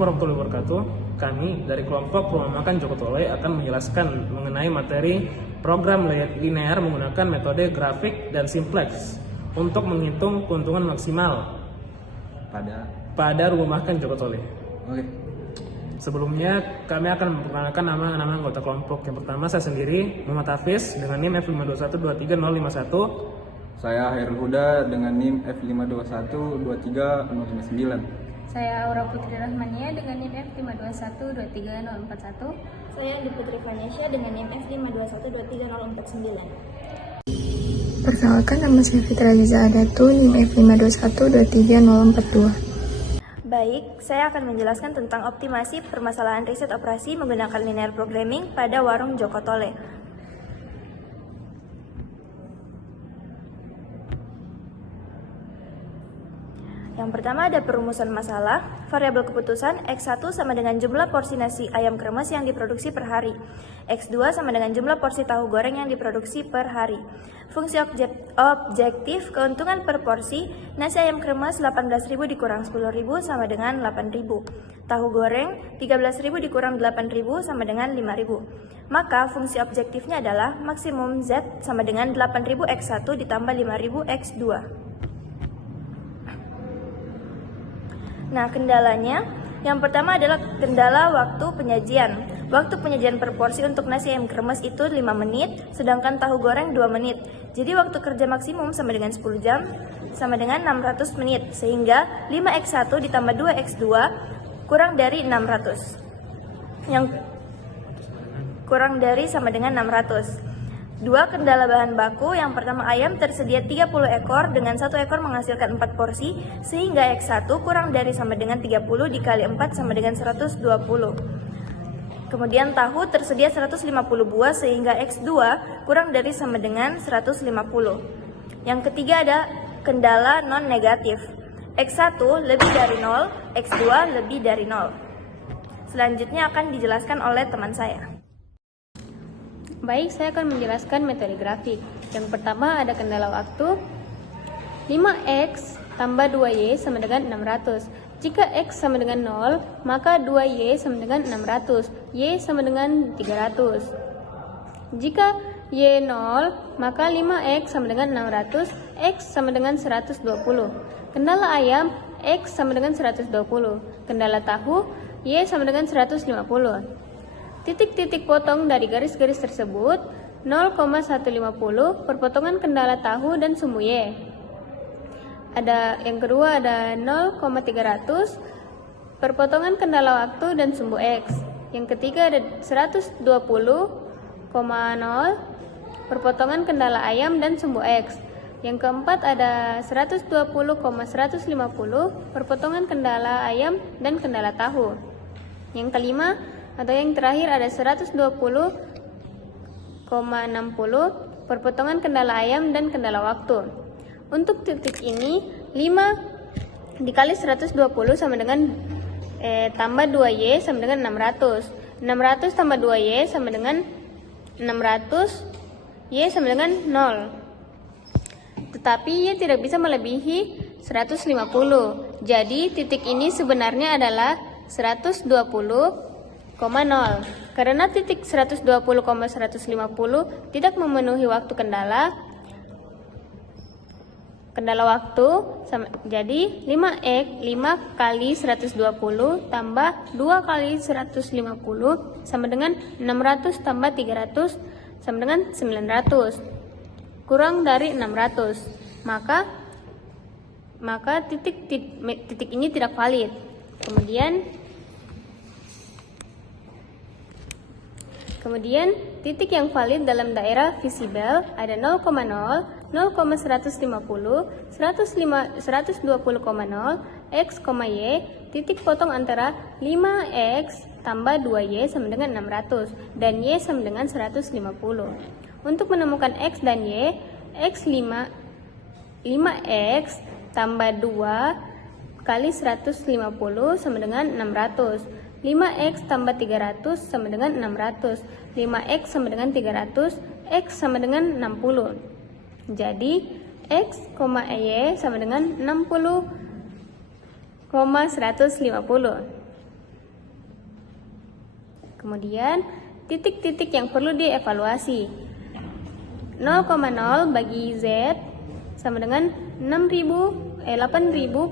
Assalamualaikum warahmatullahi wabarakatuh. Kami dari kelompok Rumah Makan Joko Tole akan menjelaskan mengenai materi program linear menggunakan metode grafik dan simplex untuk menghitung keuntungan maksimal pada Rumah Makan Joko Tole. Oke. Sebelumnya kami akan memperkenalkan nama anggota kelompok. Yang pertama saya sendiri, Muhammad Hafiz dengan NIM F521230051. Saya Hairul Huda dengan NIM F521230059. Saya Aura Putri Rahmania dengan NIM F521230041. Saya Andi Putri Vanesha dengan NIM F521230049. Perkenalkan, nama saya Fitra Aziza Adatu, NIM F521230042. Baik, saya akan menjelaskan tentang optimasi permasalahan riset operasi menggunakan linear programming pada warung Joko Tole. Yang pertama ada perumusan masalah. Variabel keputusan X1 sama dengan jumlah porsi nasi ayam kremes yang diproduksi per hari. X2 sama dengan jumlah porsi tahu goreng yang diproduksi per hari. Fungsi objektif keuntungan per porsi nasi ayam kremes 18.000 dikurang 10.000 sama dengan 8.000. Tahu goreng 13.000 dikurang 8.000 sama dengan 5.000. Maka fungsi objektifnya adalah maksimum Z sama dengan 8.000 X1 ditambah 5.000 X2. Nah, kendalanya, yang pertama adalah kendala waktu penyajian. Waktu penyajian per porsi untuk nasi ayam kremes itu 5 menit, sedangkan tahu goreng 2 menit. Jadi waktu kerja maksimum sama dengan 10 jam, sama dengan 600 menit. Sehingga 5x1 ditambah 2x2 kurang dari 600. Yang kurang dari sama dengan 600. Dua kendala bahan baku, yang pertama ayam tersedia 30 ekor dengan 1 ekor menghasilkan 4 porsi sehingga X1 kurang dari sama dengan 30 dikali 4 sama dengan 120. Kemudian tahu tersedia 150 buah sehingga X2 kurang dari sama dengan 150. Yang ketiga ada kendala non negatif. X1 lebih dari 0, X2 lebih dari 0. Selanjutnya akan dijelaskan oleh teman saya. Baik, saya akan menjelaskan metode grafik. Yang pertama ada kendala waktu. 5x tambah 2y sama dengan 600. Jika x sama dengan 0, maka 2y sama dengan 600, y sama dengan 300. Jika y 0, maka 5x sama dengan 600, x sama dengan 120. Kendala ayam, x sama dengan 120. Kendala tahu, y sama dengan 150. Titik-titik potong dari garis-garis tersebut 0,150 perpotongan kendala tahu dan sumbu Y. Yang kedua ada 0,300 perpotongan kendala waktu dan sumbu X. Yang ketiga ada 120,0 perpotongan kendala ayam dan sumbu X. Yang keempat ada 120,150 perpotongan kendala ayam dan kendala tahu. Yang kelima atau yang terakhir ada 120,60 perpotongan kendala ayam dan kendala waktu. Untuk titik ini 5 dikali 120 sama dengan tambah 2y sama dengan 600. 600 tambah 2y sama dengan 600, y sama dengan 0. Tetapi y tidak bisa melebihi 150. Jadi titik ini sebenarnya adalah 120,0. Karena titik 120,150 tidak memenuhi waktu kendala waktu, jadi 5 kali 120 tambah 2 kali 150 sama dengan 600 tambah 300 sama dengan 900 kurang dari 600, maka titik ini tidak valid. Kemudian titik yang valid dalam daerah visible ada 0,0, 0,150, 120,0, x, y, titik potong antara 5x tambah 2y sama dengan 600 dan y sama dengan 150. Untuk menemukan x dan y, x5x tambah 2 kali 150 sama dengan 600. 5x tambah 300 sama dengan 600. 5x sama dengan 300, x sama dengan 60. Jadi x, y sama dengan 60,150. Kemudian, titik-titik yang perlu dievaluasi. 0,0 bagi Z sama dengan 8.000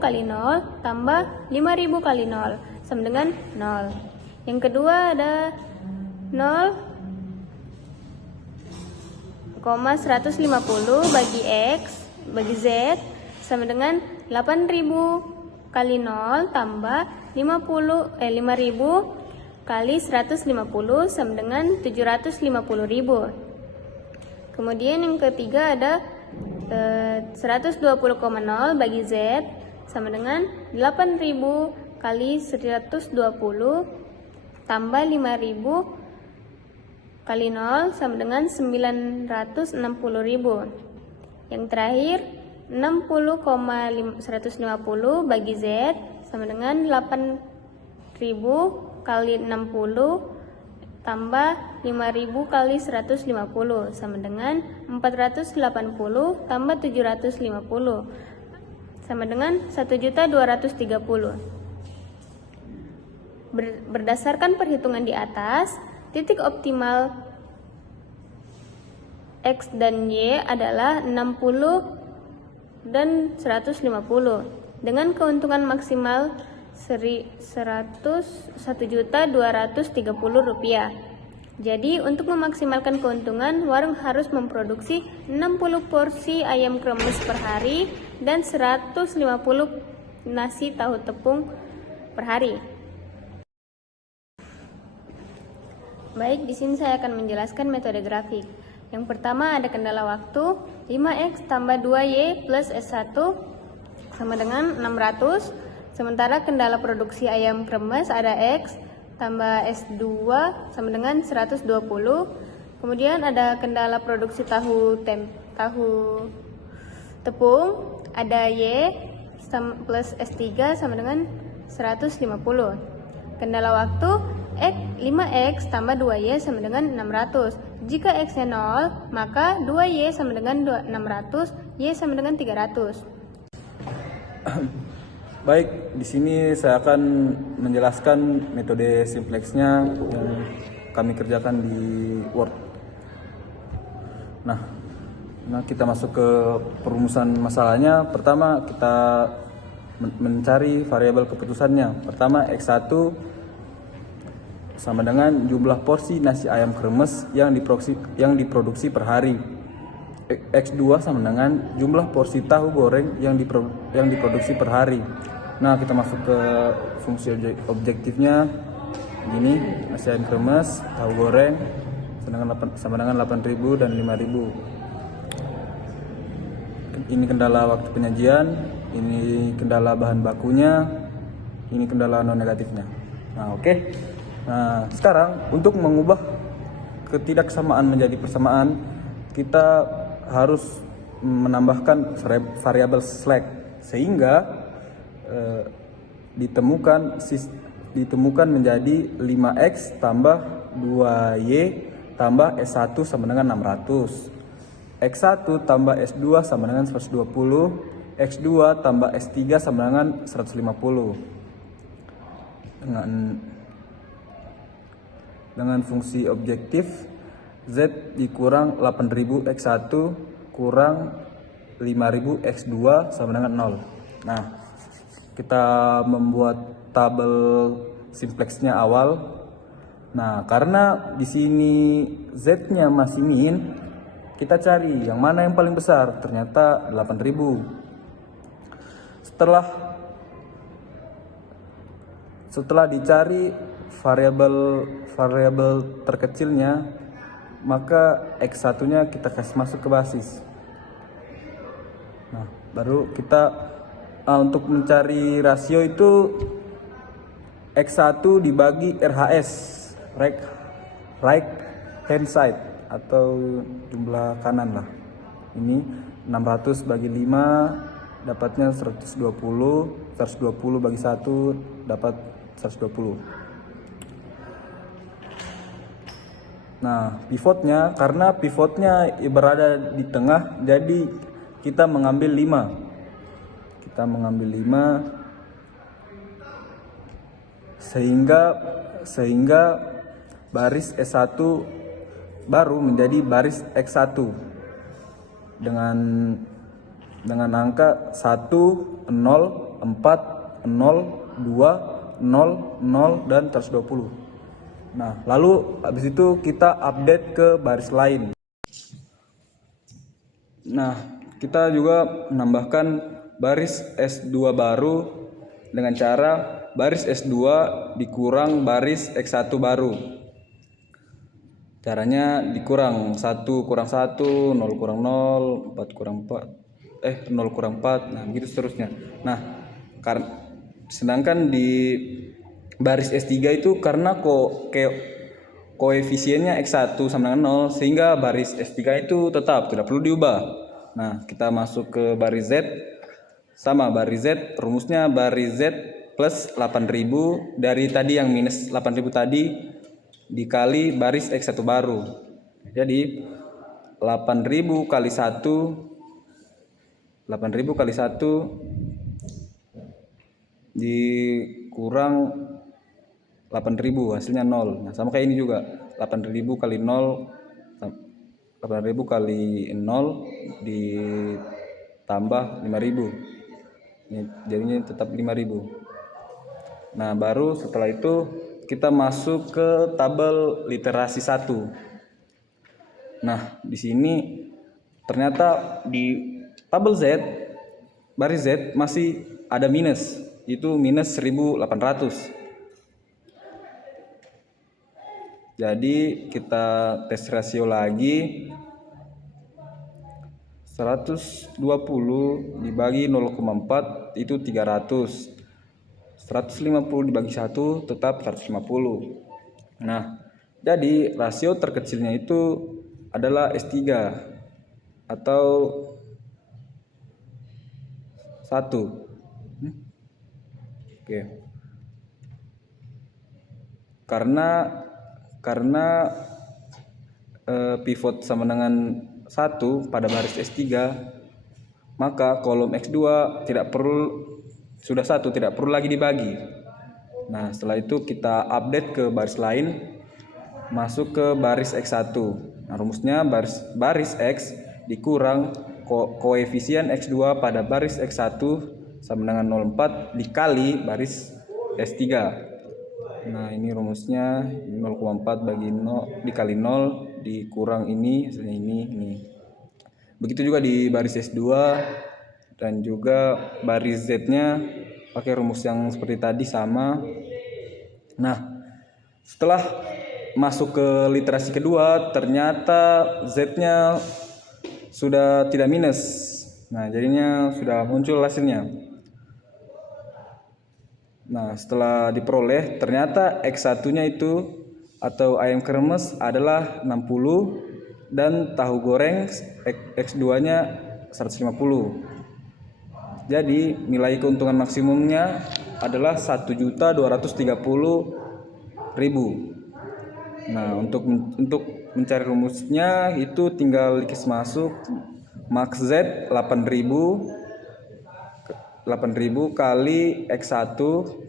kali 0 tambah 5.000 kali 0 sama dengan 0. Yang kedua ada 0,150 bagi X bagi Z sama dengan 8.000 kali 0 tambah 5.000 kali 150 sama dengan 750.000. Kemudian yang ketiga ada 120,0 bagi Z sama dengan 8.000 kali 120 tambah 5.000 kali 0 sama dengan 960.000. Yang terakhir 60,150 bagi Z sama dengan 8.000 kali 60 tambah 5.000 kali 150 sama dengan 480 tambah 750 sama dengan 1.230. Berdasarkan perhitungan di atas, titik optimal X dan Y adalah 60 dan 150 dengan keuntungan maksimal Rp101.230. Jadi untuk memaksimalkan keuntungan, warung harus memproduksi 60 porsi ayam kremes per hari dan 150 nasi tahu tepung per hari. Baik, di sini saya akan menjelaskan metode grafik. Yang pertama ada kendala waktu, 5X tambah 2Y plus S1 sama dengan 600. Sementara kendala produksi ayam kremes ada X tambah S2 sama dengan 120. Kemudian ada kendala produksi tahu tepung ada Y plus S3 sama dengan 150. Kendala waktu 5X tambah 2Y sama dengan 600. Jika X-nya 0, maka 2Y sama dengan 600, Y sama dengan 300. Baik, di sini saya akan menjelaskan metode simplexnya yang kami kerjakan di Word. Nah, kita masuk ke perumusan masalahnya. Pertama, kita mencari variabel keputusannya. Pertama, X1 sama dengan jumlah porsi nasi ayam kremes yang diproduksi per hari. X2 sama dengan jumlah porsi tahu goreng yang diproduksi per hari. Nah, kita masuk ke fungsi objektifnya. Ini nasi ayam kremes, tahu goreng sama dengan 8.000 dan 5.000. Ini kendala waktu penyajian, ini kendala bahan bakunya, ini kendala non negatifnya. Nah, oke. Nah, sekarang untuk mengubah ketidaksamaan menjadi persamaan, kita harus menambahkan variabel slack sehingga ditemukan menjadi 5X tambah 2Y tambah S1 sama dengan 600. X1 tambah S2 sama dengan 120. X2 tambah S3 sama dengan 150. Dengan fungsi objektif Z dikurang 8.000 X1 kurang 5.000 X2 sama dengan 0. Nah, kita membuat tabel simplexnya awal. Nah, karena di sini Z-nya masih min, kita cari yang mana yang paling besar. Ternyata 8.000. Setelah dicari variabel terkecilnya, maka X1-nya kita kasih masuk ke basis. Nah, baru kita untuk mencari rasio itu X1 dibagi RHS, right hand side, atau jumlah kanan lah. Ini 600 bagi 5 dapatnya 120, 120 bagi 1 dapat 120. Nah, pivotnya, karena pivotnya berada di tengah, jadi kita mengambil 5. Kita mengambil 5 sehingga baris S1 baru menjadi baris X1 dengan angka 1, 0, 4, 0, 2, 0, 0, dan 120. Nah, lalu habis itu kita update ke baris lain. Nah, kita juga menambahkan baris S2 baru dengan cara baris S2 dikurang baris X1 baru. Caranya dikurang 1 kurang 1, 0 kurang 0, 4 kurang 4, 0 kurang 4, nah begitu seterusnya. Nah, sedangkan di baris S3 itu karena koefisiennya X1 sama dengan 0, sehingga baris S3 itu tetap tidak perlu diubah. Nah, kita masuk ke baris Z. Sama baris Z, rumusnya baris Z plus 8.000 dari tadi yang minus 8.000 tadi dikali baris X1 baru. Jadi 8.000 kali 1 dikurang 8.000 hasilnya 0. Nah, sama kayak ini juga 8.000 kali 0 8.000 kali 0 ditambah 5.000. Ini jadinya tetap 5.000. Nah, baru setelah itu kita masuk ke tabel literasi 1. Nah, di sini ternyata di tabel Z, baris Z masih ada minus, itu minus 1.800. Jadi kita tes rasio lagi. 120 dibagi 0,4 itu 300. 150 dibagi 1 tetap 150. Nah, jadi rasio terkecilnya itu adalah S3 atau 1. Oke. Karena pivot sama dengan 1 pada baris S3, maka kolom X2 tidak perlu lagi dibagi. Nah, setelah itu kita update ke baris lain, masuk ke baris X1. Nah, rumusnya baris X dikurang koefisien X2 pada baris X1 sama dengan 0,4 dikali baris S3. Nah, ini rumusnya 0,4 bagi 0 dikali 0 dikurang ini hasilnya ini. Begitu juga di baris S2 dan juga baris Z-nya pakai rumus yang seperti tadi sama. Nah, setelah masuk ke literasi kedua, ternyata Z-nya sudah tidak minus. Nah, jadinya sudah muncul hasilnya. Nah, setelah diperoleh, ternyata X1-nya itu atau ayam kremes adalah 60 dan tahu goreng X2-nya 150. Jadi nilai keuntungan maksimumnya adalah 1.230.000. Nah, untuk mencari rumusnya itu tinggal dikis masuk max Z 8.000 kali X1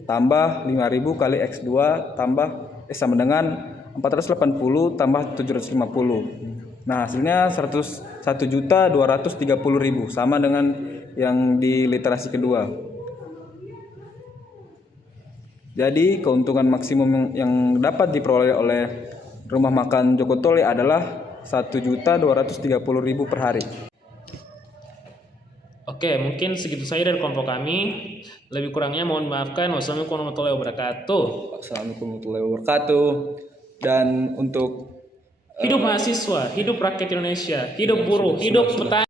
tambah 5.000 kali X2 tambah sama dengan 480 tambah 750. Nah, hasilnya 1.230.000 sama dengan yang di literasi kedua. Jadi keuntungan maksimum yang dapat diperoleh oleh rumah makan Joko Tole adalah 1.230.000 per hari. Oke, mungkin segitu saja dari kelompok kami. Lebih kurangnya mohon maafkan. Wassalamualaikum warahmatullahi wabarakatuh. Wassalamualaikum warahmatullahi wabarakatuh. Dan untuk hidup mahasiswa, hidup rakyat Indonesia, hidup buruh, hidup petani.